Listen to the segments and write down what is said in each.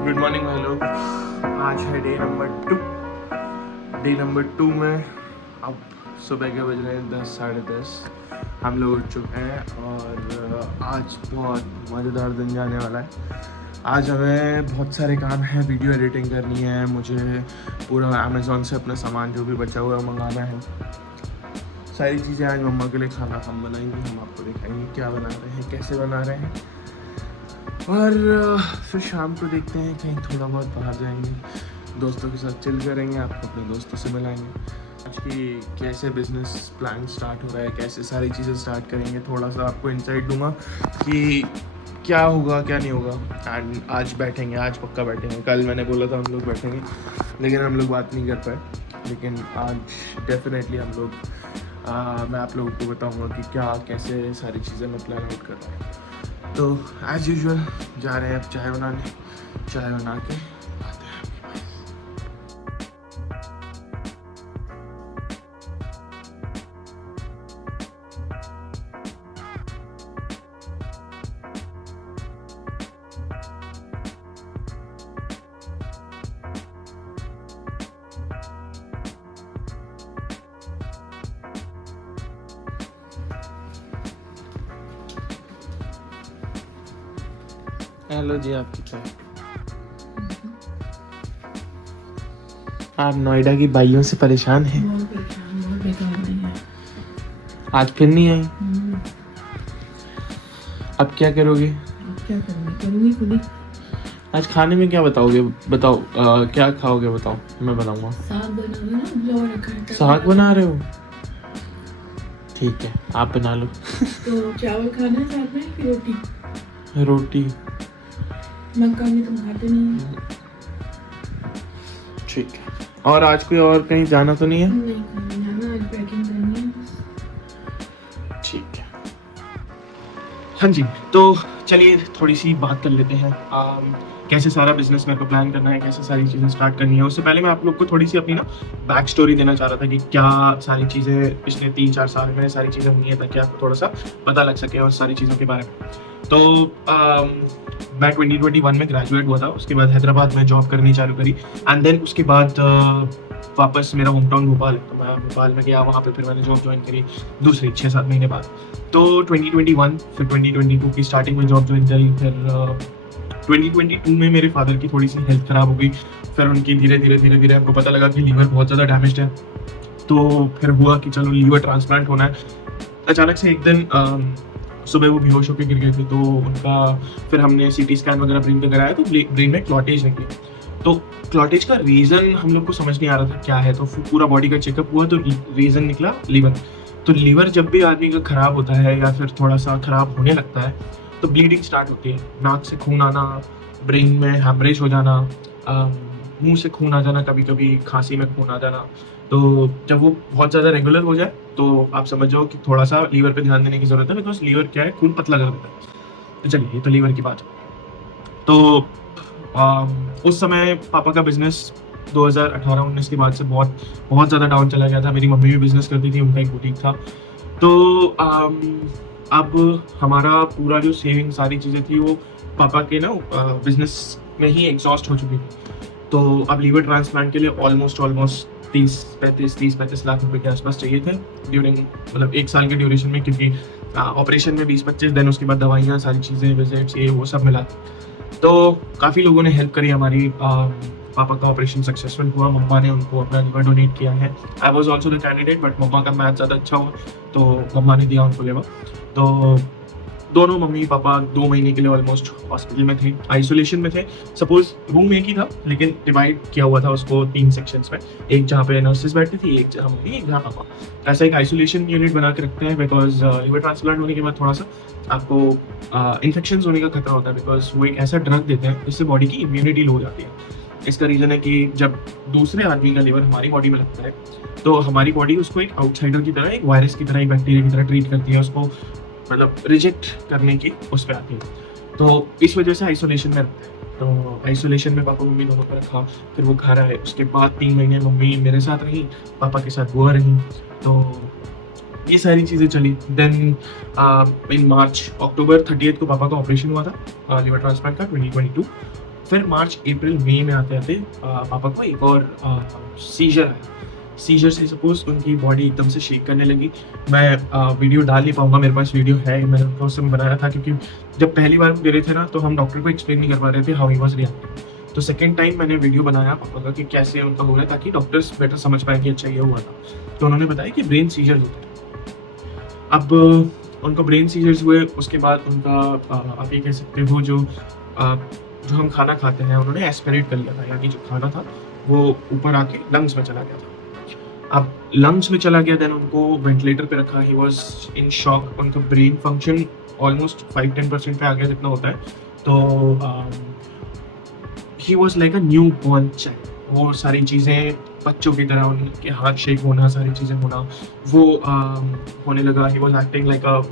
Good morning भाई लोग। आज है डे नंबर टू में। अब सुबह के बज रहे हैं 10 साढ़े 10। हम लोग उठ चुके हैं और आज बहुत मज़ेदार दिन जाने वाला है। आज हमें बहुत सारे काम हैं, वीडियो एडिटिंग करनी है, मुझे पूरा अमेज़ॉन से अपना सामान जो भी बचा हुआ है मंगाना है। सारी चीज़ें आज मम्मा के लिए खाना हम बनाएंगे, हम आपको दिखाएंगे क्या बना रहे हैं, कैसे बना रहे हैं। और फिर शाम को देखते हैं कहीं थोड़ा बहुत बाहर जाएंगे, दोस्तों के साथ चिल करेंगे, आपको अपने दोस्तों से मिलाएंगे। आज की कैसे बिजनेस प्लान स्टार्ट हो रहा है, कैसे सारी चीज़ें स्टार्ट करेंगे, थोड़ा सा आपको इंसाइट दूंगा कि क्या होगा क्या नहीं होगा। एंड आज बैठेंगे, आज पक्का बैठेंगे। कल मैंने बोला था हम लोग बैठेंगे लेकिन हम लोग बात नहीं कर पाए, लेकिन आज डेफिनेटली हम लोग मैं आप लोगों को बताऊंगा कि क्या कैसे सारी चीज़ें मैं प्लान आउट कर रहा हूँ। तो एज यूजुअल जा रहे हैं अब चाय बनाने, चाय बना के आते हैं आपके पास। हेलो जी, आपकी चाय। आप नोएडा की बाइयों से परेशान हैं? बहुत बेकार नहीं है। आज फिर नहीं आई? अब क्या करोगे? अब क्या करूँगी खुद ही। आज खाने में क्या बताओगे? बताओ क्या खाओगे बताओ, मैं बनाऊंगा। साग बनाऊंगा ना, ब्लॉग रखा है। साग बना रहे हो? ठीक है, आप बना लो। तो चावल खाना है साथ में कि रोटी? रोटी। मक्खन तुम खाते नहीं हो? ठीक है। और आज कोई और कहीं जाना तो नहीं है? नहीं कहीं जाना, आज पैकिंग करनी है बस। ठीक है। हाँ जी, तो चलिए थोड़ी सी बात कर लेते हैं कैसे सारा बिजनेस मेरे को प्लान करना है, कैसे सारी चीज़ें स्टार्ट करनी है। उससे पहले मैं आप लोग को थोड़ी सी अपनी ना बैक स्टोरी देना चाह रहा था कि क्या सारी चीज़ें पिछले 3-4 साल में सारी चीज़ें हुई हैं, ताकि आपको थोड़ा सा पता लग सके और सारी चीज़ों के बारे में। तो मैं 2021 में ग्रेजुएट हुआ था, उसके बाद हैदराबाद में जॉब करनी चालू करी। एंड देन उसके बाद वापस मेरा होम टाउन भोपाल है, तो मैं भोपाल में गया, वहाँ पे फिर मैंने जॉब ज्वाइन करी दूसरी 6-7 महीने बाद। तो 2021 फिर 2022 की स्टार्टिंग में जॉब ज्वाइन करी। फिर 2022 में मेरे फादर की थोड़ी सी हेल्थ ख़राब हो गई। फिर उनकी धीरे धीरे हमको पता लगा कि लीवर बहुत ज़्यादा डैमेज्ड है। तो फिर हुआ कि चलो लीवर ट्रांसप्लांट होना है। अचानक से एक दिन सुबह वो बेहोश होकर गिर गए थे, तो उनका फिर हमने सीटी स्कैन वगैरह ब्रेन का कराया, तो ब्रेन में क्लॉटेज निकली। तो क्लॉटेज का रीज़न हम लोग को समझ नहीं आ रहा था क्या है, तो पूरा बॉडी का चेकअप हुआ तो रीज़न निकला लीवर। तो लीवर जब भी आदमी का ख़राब होता है या फिर थोड़ा सा ख़राब होने लगता है तो ब्लीडिंग स्टार्ट होती है, नाक से खून आना, ब्रेन में हैमरेज हो जाना, मुंह से खून आ जाना, कभी कभी खांसी में खून आ जाना। तो जब वो बहुत ज़्यादा रेगुलर हो जाए तो आप समझ जाओ कि थोड़ा सा लीवर पे ध्यान देने की ज़रूरत है, बिकॉज लीवर क्या है, खून पतला कर देता है। तो चलिए, ये तो लीवर की बात है। तो उस समय पापा का बिजनेस 2018-19 के बाद से बहुत बहुत ज़्यादा डाउन चला गया था। मेरी मम्मी भी बिजनेस करती थी, उनका एक बुटीक था। तो अब हमारा पूरा जो सेविंग सारी चीज़ें थी वो पापा के ना बिजनेस में ही एग्जॉस्ट हो चुकी थी। तो अब लीवर ट्रांसप्लांट के लिए ऑलमोस्ट 30-35 लाख रुपए के आसपास चाहिए थे ड्यूरिंग, मतलब 1 साल के ड्यूरेशन में, क्योंकि ऑपरेशन में 20-25 दिन, उसके बाद दवाइयाँ, सारी चीज़ें, विजिट्स, ये वो सब मिला। तो काफ़ी लोगों ने हेल्प करी हमारी। पापा का ऑपरेशन सक्सेसफुल हुआ, मम्मा ने उनको अपना लीवर डोनेट किया है। I was also the candidate, but मम्मा का मैथ ज़्यादा अच्छा हुआ तो मम्मा ने दिया उनको लीवर। तो दोनों मम्मी पापा 2 महीने के लिए ऑलमोस्ट हॉस्पिटल में थे, आइसोलेशन में थे। सपोज रूम एक ही था लेकिन डिवाइड किया हुआ था उसको 3 सेक्शंस में, एक जहाँ पे नर्सेज बैठती थी, एक जहाँ मम्मी, एक जहाँ पापा। ऐसा एक आइसोलेशन यूनिट बना के रखते हैं, बिकॉज लीवर ट्रांसप्लांट होने के बाद थोड़ा सा आपको इन्फेक्शन होने का खतरा होता है, बिकॉज वो एक ऐसा ड्रग देते हैं जिससे बॉडी की इम्यूनिटी लो हो जाती है। इसका रीज़न है कि जब दूसरे आदमी का लीवर हमारी बॉडी में लगता है तो हमारी बॉडी उसको एक आउटसाइडर की तरह, एक वायरस की तरह, एक बैक्टीरिया की तरह ट्रीट करती है, उसको मतलब रिजेक्ट करने की उस पर आती है। तो इस वजह से आइसोलेशन में रखते हैं। तो आइसोलेशन में पापा मम्मी दोनों को रखा, फिर वो घर आए। उसके बाद 3 महीने मम्मी मेरे साथ रही, पापा के साथ बुआ रही। तो ये सारी चीज़ें चली। देन इन मार्च, अक्टूबर 30 को पापा का ऑपरेशन हुआ था लीवर ट्रांसप्लांट का, 2022। फिर मार्च अप्रैल मई में आते आते पापा को एक और सीजर आया। सीजर से सपोज उनकी बॉडी एकदम से शेक करने लगी। मैं वीडियो डाल नहीं पाऊंगा, मेरे पास वीडियो है, मैंने उनको उस समय बनाया था, क्योंकि जब पहली बार वो गिरे थे ना, तो हम डॉक्टर को एक्सप्लेन नहीं कर पा रहे थे हाउ ही वाज रिएक्टिंग। तो सेकंड टाइम मैंने वीडियो बनाया पापा का कि कैसे उनका हो रहा है, ताकि डॉक्टर्स बेटर समझ पाए कि अच्छा ये हुआ था। तो उन्होंने बताया कि ब्रेन सीजर होते हैं। अब उनको ब्रेन सीजर्स हुए, उसके बाद उनका आप ये कह सकते हो जो हम खाना खाते हैं उन्होंने एस्पिरेट कर लिया था, यानी जो खाना था वो ऊपर आके लंग्स में चला गया था। अब लंग्स में चला गया, देन उनको वेंटिलेटर पे रखा। He was in shock. उनका ब्रेन फंक्शन ऑलमोस्ट 5-10% पे आ गया जितना होता है। तो he was like a new born child. वो सारी चीज़ें बच्चों की तरह, उनके हाथ शेक होना, सारी चीज़ें होना, वो होने लगा। He was acting like a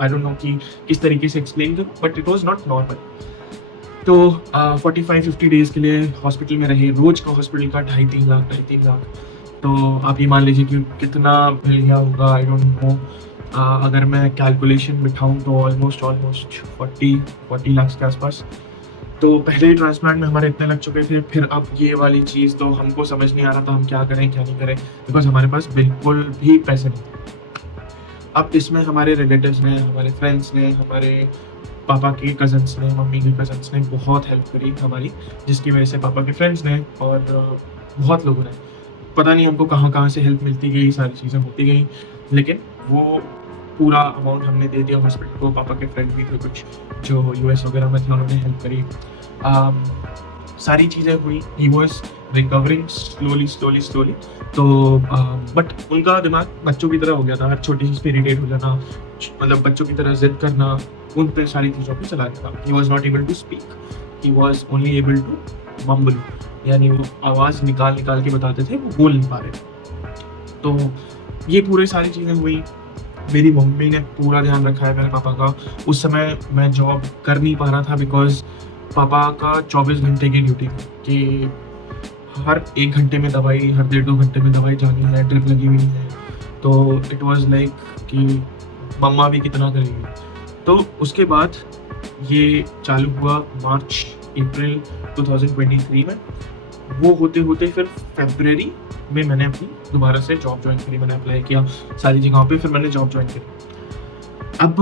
I don't know कि किस तरीके से एक्सप्लेन करूं, but it was not normal. तो 45-50 डेज़ के लिए हॉस्पिटल में रहे। रोज़ का हॉस्पिटल का 2.5-3 लाख। तो आप ये मान लीजिए कि कितना मिल गया होगा, आई डोंट नो। अगर मैं कैलकुलेशन बिठाऊँ तो ऑलमोस्ट 40 लाख के आसपास। तो पहले ही ट्रांसप्लांट में हमारे इतने लग चुके थे, फिर अब ये वाली चीज़ तो हमको समझ नहीं आ रहा था हम क्या करें क्या नहीं करें, बिकॉज हमारे पास बिल्कुल भी पैसे नहीं थे। अब इसमें हमारे रिलेटिव्स ने, हमारे फ्रेंड्स ने, हमारे पापा के कज़न्स ने, मम्मी के कज़न्स ने बहुत हेल्प करी हमारी, जिसकी वजह से पापा के फ्रेंड्स ने और बहुत लोगों ने, पता नहीं हमको कहाँ से हेल्प मिलती गई, सारी चीज़ें होती गई, लेकिन वो पूरा अमाउंट हमने दे दिया हॉस्पिटल को। पापा के फ्रेंड भी थे कुछ जो यूएस वगैरह में थे, उन्होंने हेल्प करी। सारी चीज़ें हुई। He was recovering slowly. तो बट उनका दिमाग बच्चों की तरह हो गया था, हर छोटी चीज़ पे इरिटेट हो जाना, मतलब बच्चों की तरह जिद करना, उन पे सारी चीज़ों पे चला गया था। He was not able to speak, he was only able to mumble, यानी वो आवाज़ निकाल के बताते थे, वो बोल नहीं पा रहे। तो ये पूरी सारी चीज़ें हुई। मेरी मम्मी ने पूरा ध्यान रखा है मेरे पापा का। उस समय मैं जॉब कर नहीं पा रहा था, बिकॉज पापा का 24 घंटे की ड्यूटी थी कि हर 1 घंटे में दवाई, हर 1.5-2 घंटे में दवाई जानी है, ड्रिप लगी हुई है। तो इट वाज लाइक कि मम्मा भी कितना करेगी। तो उसके बाद ये चालू हुआ मार्च अप्रैल 2023 में। वो होते फिर फरवरी में मैंने अपनी दोबारा से जॉब ज्वाइन करी। मैंने अप्लाई किया सारी जगहों पे, फिर मैंने जॉब ज्वाइन करी। अब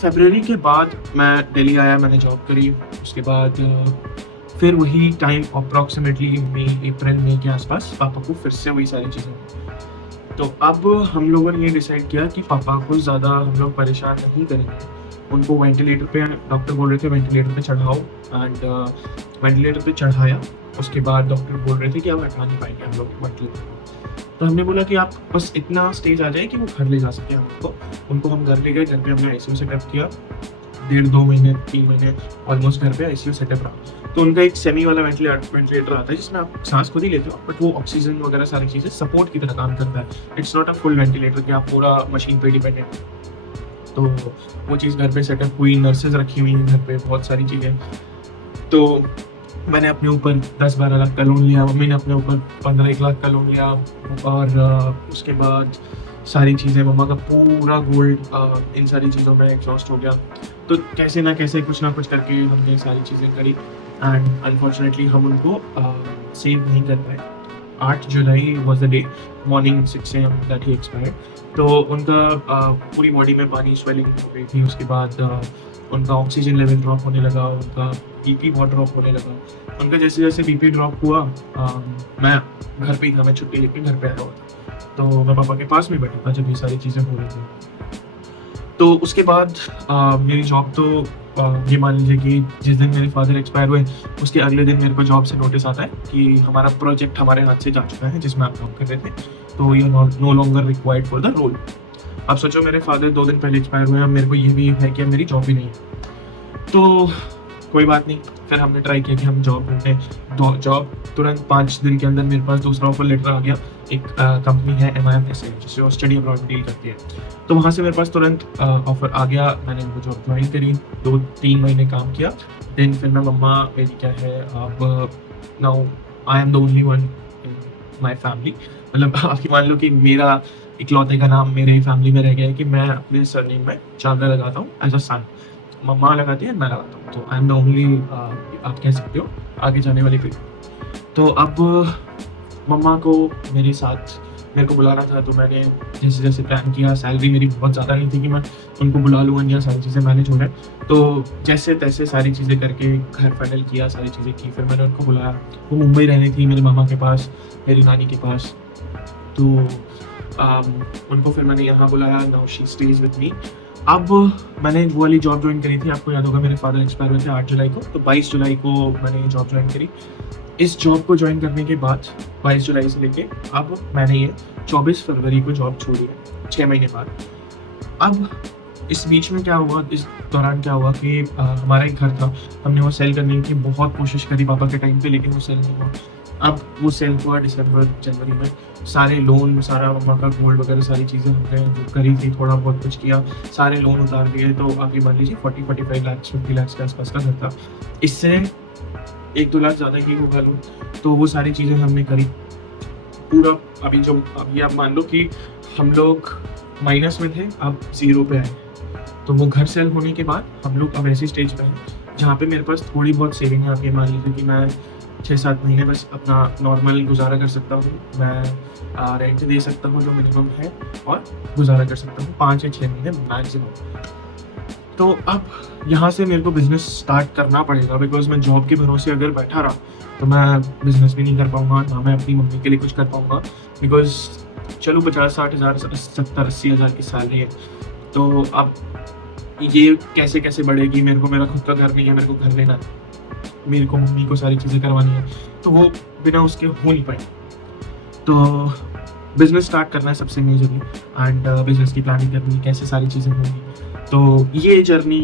फरवरी के बाद मैं दिल्ली आया, मैंने जॉब करी। उसके बाद फिर वही टाइम अप्रॉक्सीमेटली अप्रैल मई के आसपास पापा को फिर से वही सारी चीज़ें हुई। तो अब हम लोगों ने ये डिसाइड किया कि पापा को ज़्यादा हम लोग परेशान नहीं करेंगे। उनको वेंटिलेटर पे, डॉक्टर बोल रहे थे वेंटिलेटर पे चढ़ाओ, एंड वेंटिलेटर पे चढ़ाया। उसके बाद डॉक्टर बोल रहे थे कि अब हटा नहीं पाएंगे हम लोग वेंटिलेटर। तो हमने बोला कि आप बस इतना स्टेज आ जाए कि वो घर ले जा सके हमको। उनको हम घर ले गए। घर पे हमने आईसीयू सेटअप किया। 1.5-2 महीने 3 महीने ऑलमोस्ट घर पे आईसीयू सेटअप रहा। तो उनका एक सेमी वाला वेंटिलेटर आता है जिसमें आप सांस खुद ही लेते हो, बट वो ऑक्सीजन वगैरह सारी चीज़ें सपोर्ट की तरह काम करता है। It's not a full ventilator कि आप पूरा मशीन पे डिपेंडेंट। तो वो चीज़ घर पे सेटअप हुई, नर्सेज रखी हुई हैं घर पे, बहुत सारी चीज़ें। तो मैंने अपने ऊपर 10-12 लाख का लोन लिया, मम्मी ने अपने ऊपर 15-1 लाख का लोन लिया, और उसके बाद सारी चीज़ें, मम्मा का पूरा गोल्ड इन सारी चीज़ों में एग्जॉस्ट हो गया। तो कैसे ना कैसे कुछ ना कुछ करके हमने सारी चीज़ें करी, एंड अनफॉर्चुनेटली हम उनको सेव नहीं कर पाए। 8 July was the day, morning 6 AM that he expired. तो उनका पूरी बॉडी में पानी स्वेलिंग हो गई थी। उसके बाद उनका ऑक्सीजन लेवल ड्रॉप होने लगा, उनका बीपी बहुत ड्रॉप होने लगा। उनका जैसे जैसे बीपी ड्रॉप हुआ, मैं घर पे ही था, मैं छुट्टी लेके घर पे आया हुआ था। तो मैं पापा के पास में बैठा था जब ये सारी चीज़ें हो रही थी। तो उसके बाद मेरी जॉब तो ये मान लीजिए कि जिस दिन मेरे फादर एक्सपायर हुए उसके अगले दिन मेरे को जॉब से नोटिस आता है कि हमारा प्रोजेक्ट हमारे हाथ से जा चुका है जिसमें आप काम कर रहे थे, तो you are no longer required for the role. अब सोचो मेरे फादर 2 दिन पहले एक्सपायर हुए हैं, मेरे को ये भी है कि मेरी जॉब भी नहीं है। तो कोई बात नहीं, फिर हमने ट्राई किया कि हम जॉब ढूंढें। जॉब तुरंत 5 दिन के अंदर मेरे पास दूसरा ऑफर लेटर आ गया। एक कंपनी है MIMSA जिससे स्टडी अब्रॉड डील करती है, तो वहाँ से मेरे पास तुरंत ऑफर आ गया। मैंने वो जॉब ज्वाइन करी, 2-3 महीने काम किया। देन फिर मैं मम्मा मेरी क्या है, अब now I am the only one in my family. मतलब आप मान लो कि मेरा इकलौते का नाम मेरे फैमिली में रह गया है कि मैं अपने सरनेम में चांदा लगाता हूँ एज अ सन। मम्मा लगाती है, मैं लगाता हूँ, तो आई एम द ओनली आप कह सकते हो आगे जाने वाली पीढ़ी। तो अब मम्मा को मेरे साथ मेरे को बुलाना था, तो मैंने जैसे जैसे प्लान किया, सैलरी मेरी बहुत ज़्यादा नहीं थी कि मैं उनको बुला लूँ, या सारी चीज़ें मैनेज हो जाए। तो जैसे तैसे सारी चीज़ें करके घर फाइनल किया, सारी चीज़ें की, फिर मैंने उनको बुलाया। वो मुंबई रह रही थी मेरे मामा के पास, मेरी नानी के पास। तो उनको फिर मैंने यहाँ बुलाया, now she stage with me. अब मैंने वो वाली जॉब ज्वाइन करी थी, आपको याद होगा मेरे फादर एक्सपायर हुए थे 8 जुलाई को, तो 22 जुलाई को मैंने ये जॉब ज्वाइन करी। इस जॉब को ज्वाइन करने के बाद 22 जुलाई से लेके अब मैंने ये 24 फरवरी को जॉब छोड़ी है, 6 महीने बाद। अब इस बीच में क्या हुआ, इस दौरान क्या हुआ कि हमारा एक घर था, हमने वो सेल करने की बहुत कोशिश करी पापा के टाइम पे, लेकिन वो सेल नहीं हुआ। अब वो सेल हुआ दिसंबर जनवरी में। सारे लोन, सारा मम्मा का गोल्ड वगैरह सारी चीज़ें हमने जो करी थी, थोड़ा बहुत कुछ किया, सारे लोन उतार दिए। तो आप ये मान लीजिए 40-45 लाख 50 लाख के आसपास का घर था। इससे 1-2 लाख ज़्यादा ही होगा लोन। तो वो सारी चीज़ें हमने करी पूरा। अभी आप मान लो कि हम लोग माइनस में थे, अब ज़ीरो पे आए। तो वो घर सेल होने के बाद हम लोग अब ऐसी स्टेज पे हैं जहाँ पे मेरे पास थोड़ी बहुत सेविंग है। आप ये मान लीजिए कि मैं 6-7 महीने बस अपना नॉर्मल गुजारा कर सकता हूँ, मैं रेंट दे सकता हूँ जो मिनिमम है, और गुजारा कर सकता हूँ 5 या 6 महीने मैक्सिमम। तो अब यहाँ से मेरे को बिज़नेस स्टार्ट करना पड़ेगा, बिकॉज मैं जॉब के भरोसे अगर बैठा रहा तो मैं बिज़नेस भी नहीं कर पाऊँगा, ना मैं अपनी मम्मी के लिए कुछ कर पाऊँगा। बिकॉज चलो 50-60 हज़ार 70-80 हज़ार की सैलरी है, तो अब ये कैसे कैसे बढ़ेगी। मेरे को मेरा खुद का घर नहीं है, मेरे को घर लेना है, मेरे को मम्मी को सारी चीज़ें करवानी है, तो वो बिना उसके हो नहीं पाए। तो बिज़नेस स्टार्ट करना है सबसे मेजरली, एंड बिज़नेस की प्लानिंग करनी, कैसे सारी चीज़ें होंगी। तो ये जर्नी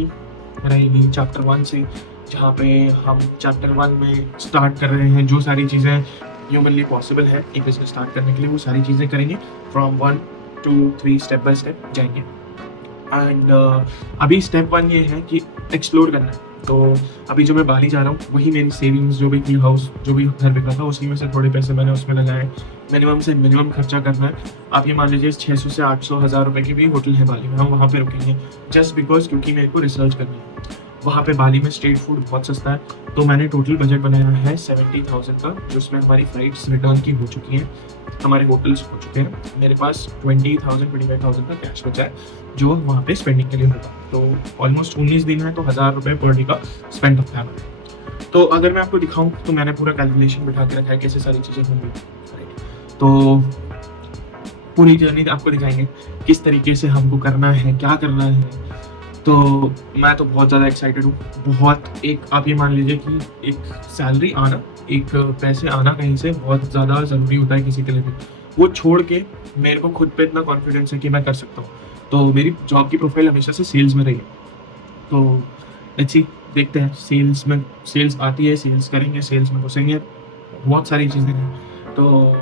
रहेगी चैप्टर 1 से, जहाँ पे हम चैप्टर 1 में स्टार्ट कर रहे हैं जो सारी चीज़ें ह्यूमनली पॉसिबल है एक बिज़नेस स्टार्ट करने के लिए, वो सारी चीज़ें करेंगे। From 1 to 3 step by step जाएंगे। एंड अभी स्टेप 1 ये है कि एक्सप्लोर करना है। तो अभी जो मैं बाली जा रहा हूँ, वही मेरी सेविंग्स जो भी थी, हाउस जो भी घर बिका था, उसी में से थोड़े पैसे मैंने उसमें लगाए। मिनिमम से मिनिमम खर्चा करना है। आप ये मान लीजिए 600 से 800 हज़ार रुपये की भी होटल है बाली में, हम वहाँ पे रुकेंगे जस्ट बिकॉज, क्योंकि मेरे को रिसर्च करनी है। वहाँ पे बाली में स्ट्रीट फूड बहुत सस्ता है। तो मैंने टोटल बजट बनाया है 70,000 का, जिसमें हमारी फ्लाइट्स रिटर्न की हो चुकी हैं, हमारे होटल्स हो चुके हैं। मेरे पास 25,000 का कैश बचा है जो वहाँ पे स्पेंडिंग के लिए होगा। तो ऑलमोस्ट 19 दिन है, तो 1,000 रुपये पर डे का स्पेंड होता है हमारा। तो अगर मैं आपको दिखाऊं तो मैंने पूरा कैलकुलेशन बिठा के रखा है कैसे सारी चीज़ें होंगी, राइट। तो पूरी जर्नी आपको दिखाएंगे किस तरीके से हमको करना है, क्या करना है। तो मैं तो बहुत ज़्यादा एक्साइटेड हूँ, बहुत। एक आप ये मान लीजिए कि एक सैलरी आना, एक पैसे आना कहीं से बहुत ज़्यादा ज़रूरी होता है किसी के लिए भी। वो छोड़ के मेरे को खुद पे इतना कॉन्फिडेंस है कि मैं कर सकता हूँ। तो मेरी जॉब की प्रोफाइल हमेशा से सेल्स में रही है। तो लेट्स सी, देखते हैं सेल्स में, सेल्स आती है, सेल्स करेंगे, सेल्स में घुसेंगे, बहुत सारी चीज़ें हैं। तो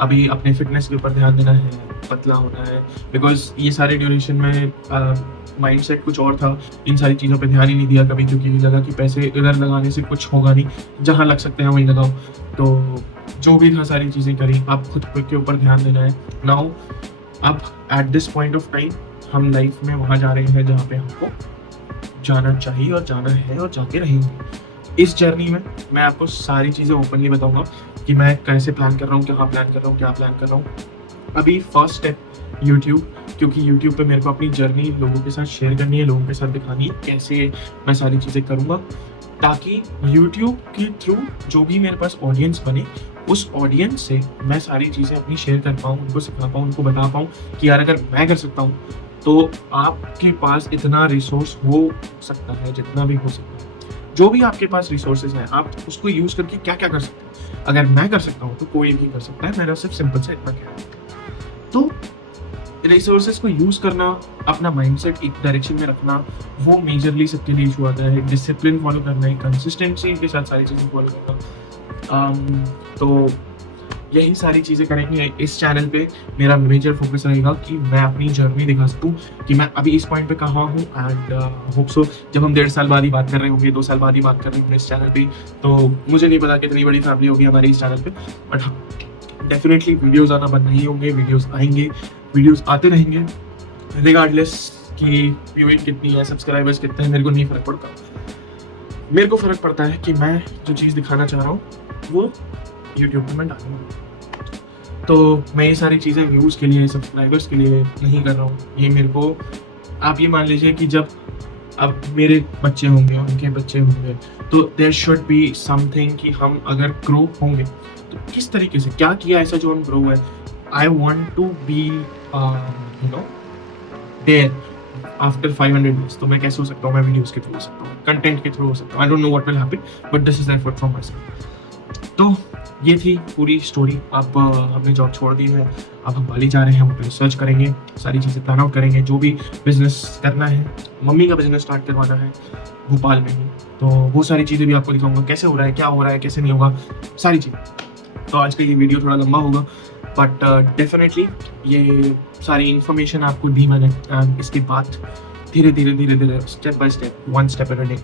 अभी अपने फिटनेस के ऊपर ध्यान देना है, पतला होना है, बिकॉज ये सारे ड्यूरेशन में माइंडसेट कुछ और था, इन सारी चीज़ों पे ध्यान ही नहीं दिया कभी, क्योंकि लगा कि पैसे इधर लगाने से कुछ होगा नहीं, जहाँ लग सकते हैं वहीं लगाओ। तो जो भी था सारी चीज़ें करी, आप खुद के ऊपर ध्यान देना है। नाउ अब at this point of time हम लाइफ में वहाँ जा रहे हैं जहाँ पे हमको जाना चाहिए और जाना है और जाके रहेंगे। इस जर्नी में मैं आपको सारी चीज़ें ओपनली बताऊँगा कि मैं कैसे प्लान कर रहा हूँ, कहाँ प्लान कर रहा हूँ, क्या प्लान कर रहा हूँ। अभी फर्स्ट स्टेप यूट्यूब, क्योंकि यूट्यूब पे मेरे को अपनी जर्नी लोगों के साथ शेयर करनी है, लोगों के साथ दिखानी है कैसे मैं सारी चीज़ें करूँगा, ताकि यूट्यूब के थ्रू जो भी मेरे पास ऑडियंस बने, उस ऑडियंस से मैं सारी चीज़ें अपनी शेयर कर पाऊँ, उनको सिखा पाऊँ, उनको बता पाऊँ कि यार अगर मैं कर सकता हूँ तो आपके पास इतना रिसोर्स हो सकता है, जितना भी हो सकता है। जो भी आपके पास रिसोर्सेज हैं, आप उसको यूज़ करके क्या क्या कर सकते हैं। अगर मैं कर सकता हूँ तो कोई भी कर सकता है। मेरा सिर्फ सिंपल सा इतना क्या है, तो रिसोर्सेज को यूज़ करना, अपना माइंडसेट एक डायरेक्शन में रखना, वो मेजरली सबके लिए इशू आता है। डिसिप्लिन फॉलो करना है, कंसिस्टेंसी के साथ सारी चीज़ें फॉलो करना। तो यही सारी चीज़ें करेंगे इस चैनल पे। मेरा मेजर फोकस रहेगा कि मैं अपनी जर्नी दिखा सकूँ कि मैं अभी इस पॉइंट पे कहाँ हूँ। एंड होप सो जब हम 1.5 साल बाद ही बात कर रहे होंगे, 2 साल बाद ही बात कर रहे होंगे इस चैनल पे, तो मुझे नहीं पता कितनी बड़ी फैमिली होगी हमारी इस चैनल पे, बट हाँ, डेफिनेटली वीडियोज़ आना बंद नहीं होंगे, वीडियोज़ आएंगे, वीडियोज़ आते रहेंगे रिगार्डलेस कि व्यूइंग कितनी है, सब्सक्राइबर्स कितने हैं, मेरे को नहीं फ़र्क पड़ता। मेरे को फ़र्क पड़ता है कि मैं जो चीज़ दिखाना चाह रहा हूँ वो यूट्यूब पे मैं डालूँगा। तो मैं ये सारी चीज़ें व्यूज़ के लिए, सब्सक्राइबर्स के लिए नहीं कर रहा हूँ। ये मेरे को, आप ये मान लीजिए कि जब अब मेरे बच्चे होंगे, उनके बच्चे होंगे, तो देयर शुड बी समथिंग कि हम अगर ग्रो होंगे तो किस तरीके से क्या किया ऐसा जो हम ग्रो हुए। I want to be you know there after 500 days. तो मैं कैसे हो सकता हूँ? मैं वीडियोस के थ्रू हो सकता हूँ, कंटेंट के थ्रू हो सकता हूँ। I don't know what will happen, but this is effort from my side. तो ये थी पूरी स्टोरी। अब हमने जॉब छोड़ दी है, अब हम बाली जा रहे हैं, हम अपनी रिसर्च करेंगे, सारी चीज़ें प्लान आउट करेंगे, जो भी बिजनेस करना है। मम्मी का बिजनेस स्टार्ट करवाना है भोपाल में ही, तो वो सारी चीज़ें भी आपको दिखाऊंगा, कैसे हो रहा है, क्या हो रहा है, कैसे नहीं होगा, सारी चीज़ें। तो आज का ये वीडियो थोड़ा लंबा होगा, बट डेफिनेटली ये सारी इन्फॉर्मेशन आपको दी मैंने। एंड इसके बाद धीरे धीरे धीरे धीरे, step by step, one step at a day,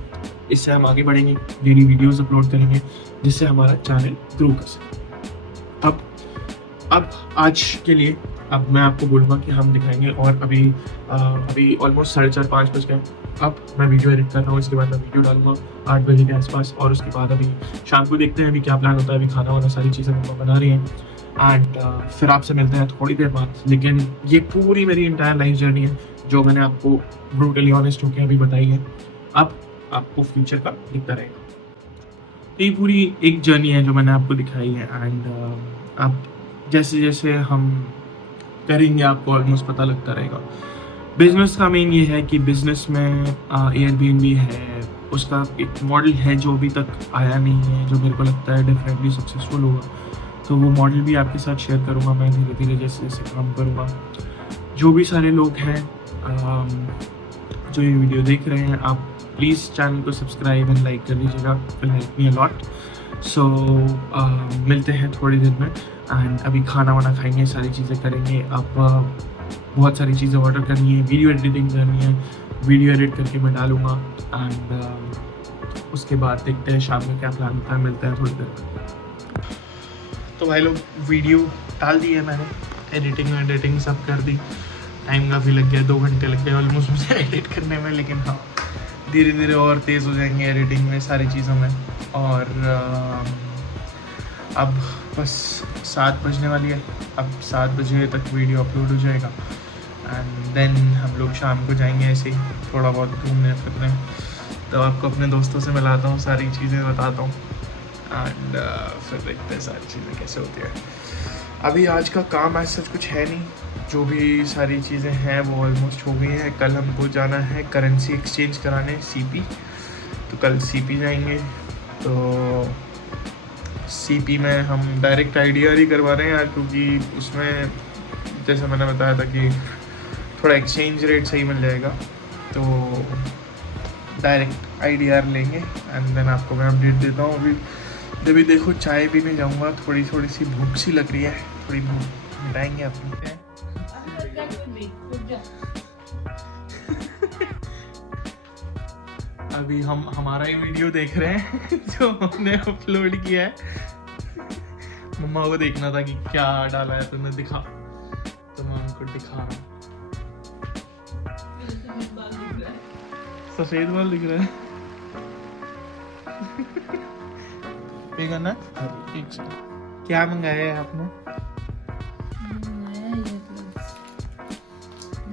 इससे हम आगे बढ़ेंगे, डेली वीडियोस अपलोड करेंगे, जिससे हमारा चैनल ग्रो कर सके। अब आज के लिए अब मैं आपको बोलूँगा कि हम दिखाएंगे, और अभी ऑलमोस्ट 4:30-5 बज गए। अब मैं वीडियो एडिट कर रहा हूँ, इसके बाद मैं वीडियो डालूंगा 8 बजे के आसपास, और उसके बाद अभी शाम को देखते हैं अभी क्या प्लान होता है। अभी खाना वाना सारी चीज़ें मम्मा बना रही हैं, एंड फिर आपसे मिलते हैं थोड़ी देर बाद। लेकिन ये पूरी मेरी इंटायर लाइफ जर्नी है जो मैंने आपको ब्रूटली ऑनेस्ट होकर अभी बताई है। अब आपको फ्यूचर का दिखता रहेगा। तो ये पूरी एक जर्नी है जो मैंने आपको दिखाई है, एंड अब जैसे जैसे हम करेंगे आपको ऑलमोस्ट पता लगता रहेगा। बिजनेस का मेन ये है कि बिजनेस में एयरबीएनबी है, उसका एक मॉडल है जो अभी तक आया नहीं है, जो मेरे को लगता है डेफिनेटली सक्सेसफुल होगा। तो वो मॉडल भी आपके साथ शेयर करूँगा मैं धीरे धीरे, जैसे जैसे काम करूँगा। जो भी सारे लोग हैं जो ये वीडियो देख रहे हैं, आप प्लीज़ चैनल को सब्सक्राइब एंड लाइक कर दीजिएगा, will help me a lot. So मिलते हैं थोड़ी देर में, एंड अभी खाना वाना खाएंगे, सारी चीज़ें करेंगे। अब बहुत सारी चीज़ें ऑर्डर करनी है, वीडियो एडिटिंग करनी है, वीडियो एडिट करके मैं डालूँगा, एंड उसके बाद देखते हैं शाम में क्या प्लान होता है। मिलते हैं थोड़ी देर में। तो भाई लोग, वीडियो डाल दी है मैंने, एडिटिंग सब कर दी। टाइम काफ़ी लग गया, 2 घंटे लग गए ऑलमोस्ट मुझे एडिट करने में, लेकिन हाँ धीरे धीरे और तेज़ हो जाएंगे एडिटिंग में, सारी चीज़ों में। और अब बस 7 बजने वाली है, अब 7 बजे तक वीडियो अपलोड हो जाएगा, एंड देन हम लोग शाम को जाएंगे ऐसे ही थोड़ा बहुत घूमने फिरने। तो आपको अपने दोस्तों से मिलाता हूँ, सारी चीज़ें बताता हूँ, एंड फिर देखते हैं सारी चीज़ें कैसे होती है। अभी आज का काम ऐसा कुछ है नहीं, जो भी सारी चीज़ें हैं वो ऑलमोस्ट हो गई हैं। कल हमको जाना है करेंसी एक्सचेंज कराने सीपी, तो कल सीपी जाएंगे। तो सीपी में हम डायरेक्ट आईडीआर ही करवा रहे हैं यार, क्योंकि उसमें जैसे मैंने बताया था कि थोड़ा एक्सचेंज रेट सही मिल जाएगा, तो डायरेक्ट आईडीआर लेंगे, एंड देन आपको मैं अपडेट देता हूँ। अभी देखो चाय पीने जाऊँगा, थोड़ी सी भूख सी लग रही है, थोड़ी भूख मिटाएंगे अपनी। अभी हम हमारा ही वीडियो देख रहे हैं जो हमने अपलोड किया है। मम्मा को देखना था कि क्या डाला है तुमने, दिखा, तो मैं उनको दिखा रहा हूँ। सफेद बाल दिख रहा है। पे करना एक से। क्या मंगाया है आपने?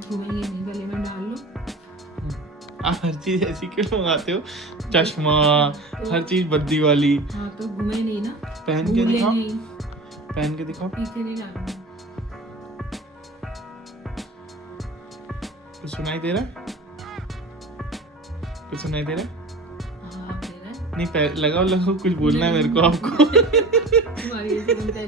घूमेंगे नहीं, गले में डाल लो। आप हर चीज ऐसी क्यों मंगाते हो? चश्मा, हर चीज बद्दी वाली। हाँ तो घूमे नहीं ना, पहन के भूले दिखाओ, नहीं, पहन के दिखाओ। पीछे नहीं डालना। कुछ सुनाई दे रहा है? कुछ सुनाई दे रहा है? हाँ दे रहा है। नहीं, लगाओ, कुछ बोलना है मेरे को आपको। तुम्हारी ऐसी बनता है।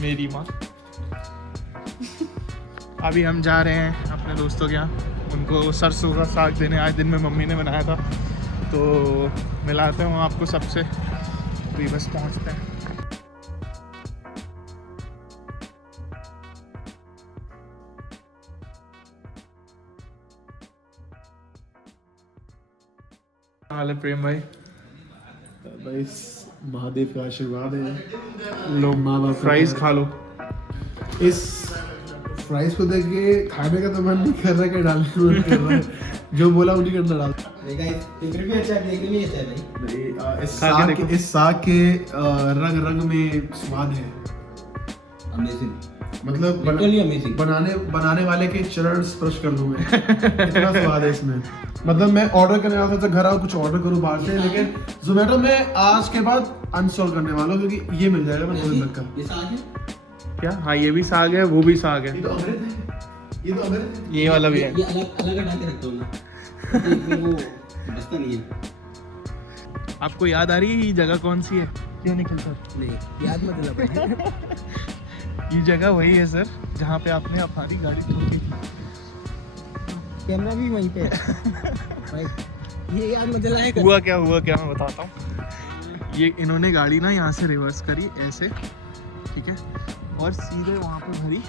मेरी माँ। अभी हम जा रहे हैं अपने दोस्तों के यहाँ, उनको सरसों का साग देने। आज दिन में मम्मी ने बनाया था, तो मिलाते हैं आपको सबसे। तो बस पहुँचते हैं। हाल है प्रेम भाई? बस महादेव का आशीर्वाद है। लो माँ बाप का फ्राइज प्यार। खा लो। इस फ्राइज को देख के खाने का तो मन नहीं कर रहा, कि डालने का मन कर रहा है। जो बोला उन्हीं के अंदर डाल। भी अच्छा है, भी अच्छा है भाई। इस साग के रंग रंग में स्वाद है। अमेजिंग, मतलब लिटरली अमेजिंग। बनाने वाले के चरण स्पर्श कर लूं मैं। इतना स्वाद है इसमें। मतलब मैं ऑर्डर करने वाला था, घर आओ कुछ ऑर्डर करूं बाहर से, लेकिन जोमेटो में आज के बाद अनइंस्टॉल करने वाला हूं, क्योंकि ये मिल जाएगा मैं 2 दिन तक का। ये साग है, क्या? हाँ ये भी साग है, वो भी साग है, ये तो अमृत है, ये तो अमृत है। ये वाला भी है। ये अलग अलग हटा के रखता हूँ मैं, तो इसमें वो बचता नहीं है। आपको याद आ रही है ये जगह कौन सी है? क्यों निकल सर? नहीं, याद मत दिला भाई। ये जगह वही है सर जहाँ पे आपने हमारी गाड़ी ठोकी थी। कैमरा भी वहीं पे है भाई, ये याद मत दिलाए कर। हुआ क्या मैं बताता हूँ। ये इन्होंने गाड़ी ना यहाँ से रिवर्स करी ऐसे, ठीक है, और सीधे वहाँ पे भरी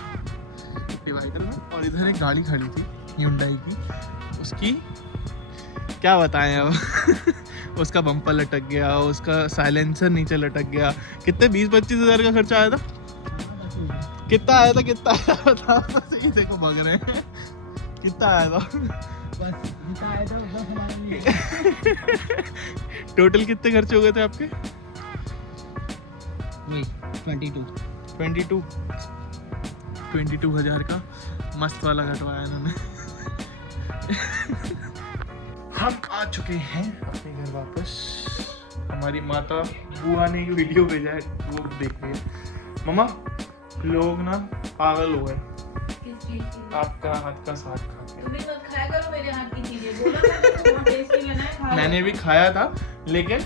डिवाइडर में, और इधर एक गाड़ी खड़ी थी Hyundai की, उसकी क्या बताएं अब। उसका बम्पर लटक गया, उसका साइलेंसर नीचे लटक गया। कितने 20-25 हज़ार का खर्चा आया था? कितना आया था बताओ तो सही। देखो भाग रहे हैं। कितना आया था? बस जितना आया था उतना हमारे लिए। टोटल कितने खर्चे हो गए थे आपके? वही 22 हज़ार का मस्त वाला कटवाया इन्होंने। हम आ चुके हैं अपने घर वापस। हमारी माता बुआ ने ये वीडियो भेजा है, वो देख लिया। मम्मा लोग ना पागल हो गए किस चीज़ की? आपका हाथ का साग खा के। तुम भी मत खाया करो मेरे हाथ की चीजें। बोला था कि बहुत टेस्टी बना है, खाओ। मैंने भी खाया था, लेकिन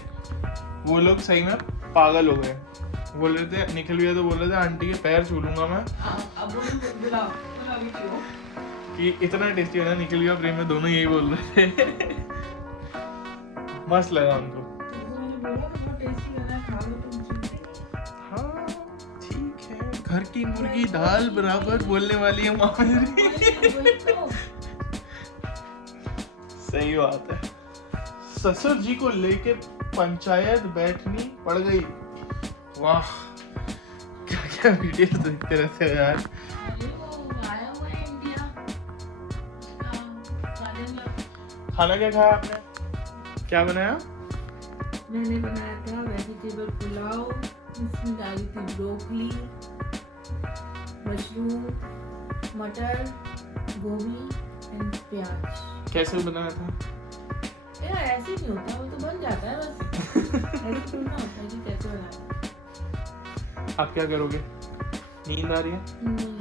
वो लोग सही में पागल हो गए। बोल रहे थे, निखिल भैया तो बोल रहे थे आंटी के पैर छू लूंगा मैं, अब बोलो, बुलाओ अभी क्यों? कि इतना टेस्टी बना। निखिल भैया प्रेम में दोनों यही बोल रहे थे। मस्त लगा उनको। मैंने बोला कि बहुत टेस्टी बना है, खा लो तुम। हाँ ठीक है, घर की मुर्गी दाल बराबर बोलने वाली है माँ मेरी। वही तो। सही बात है। ससुर जी को लेके पंचायत बैठनी पड़ गई। वाह, क्या क्या वीडियो देखते रहते हो यार। अरे वो आया हुआ है इंडिया। खाना क्या खाया आपने? क्या बनाया? मैंने बनाया था वेजिटेबल पुलाव, इसमें डाली थी ब्रोकली, मशरूम, मटर, गोभी एंड प्याज। कैसे बनाया था? यार ऐसे नहीं होता, वो तो बन जाता है बस। ऐसे थोड़ी ना होता है कि कैसे बनाया। आप क्या करोगे? नींद आ रही है? नहीं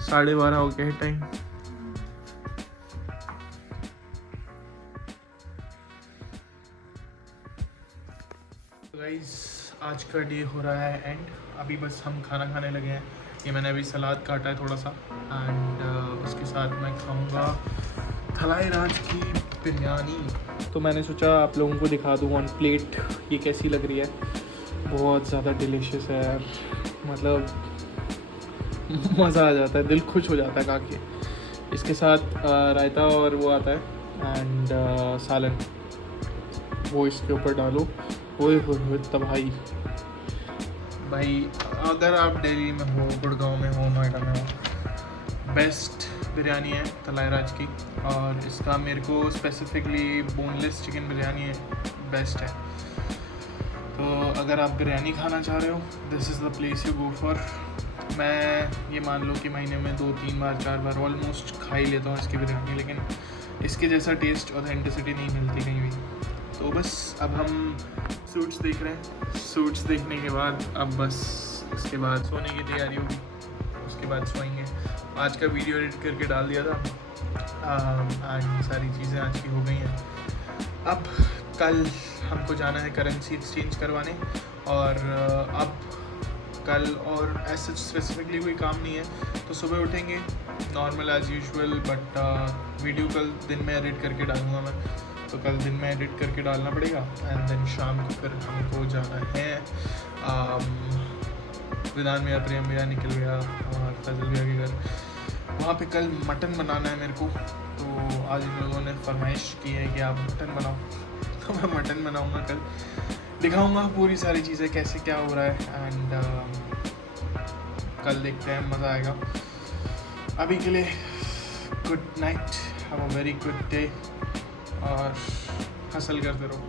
12:30 हो गया है टाइम। गाइस आज का डे हो रहा है एंड। अभी बस हम खाना खाने लगे हैं। ये मैंने अभी सलाद काटा है थोड़ा सा, एंड उसके साथ मैं खाऊंगा थलाई राज की बिरयानी। तो मैंने सोचा आप लोगों को दिखा दूँ ऑन प्लेट ये कैसी लग रही है। बहुत ज़्यादा डिलीशियस है यार, मतलब मज़ा आ जाता है, दिल खुश हो जाता है खा के। इसके साथ रायता और वो आता है एंड सालन, वो इसके ऊपर डालो। ओए हो तबाही भाई। अगर आप दिल्ली में हो, गुड़गांव में हो, नोएडा में हो, बेस्ट बिरयानी है थलाई राज की। और इसका मेरे को स्पेसिफिकली बोनलेस चिकन बिरयानी है, बेस्ट है। तो अगर आप बिरयानी खाना चाह रहे हो, this is the place you go for. मैं ये मान लो कि महीने में 2-3 बार 4 बार ऑलमोस्ट खा ही लेता हूँ इसकी बिरयानी, लेकिन इसके जैसा टेस्ट ऑथेंटिसिटी नहीं मिलती कहीं भी। तो बस अब हम सूट्स देख रहे हैं। सूट्स देखने के बाद अब बस उसके बाद सोने की तैयारी होगी, उसके बाद सोएंगे। आज का वीडियो एडिट करके डाल दिया था एंड सारी चीज़ें आज की हो गई हैं। अब कल हमको जाना है करेंसी एक्सचेंज करवाने, और अब कल और ऐसा स्पेसिफिकली कोई काम नहीं है, तो सुबह उठेंगे normal as usual. But video कल दिन में एडिट करके डालूँगा मैं, तो कल दिन में एडिट करके डालना पड़ेगा। एंड देन शाम को फिर हमको जाना है विधान भैया, प्रेम भैया, निखिल भैया और फजल भैया के घर। वहाँ पे कल मटन बनाना है मेरे को। तो आज इन लोगों ने फरमाइश की है कि आप मटन बनाओ, तो मैं मटन बनाऊँगा कल। दिखाऊंगा पूरी सारी चीज़ें कैसे क्या हो रहा है एंड कल देखते हैं, मज़ा आएगा। अभी के लिए good night, have a very good day और हसल करते रहो।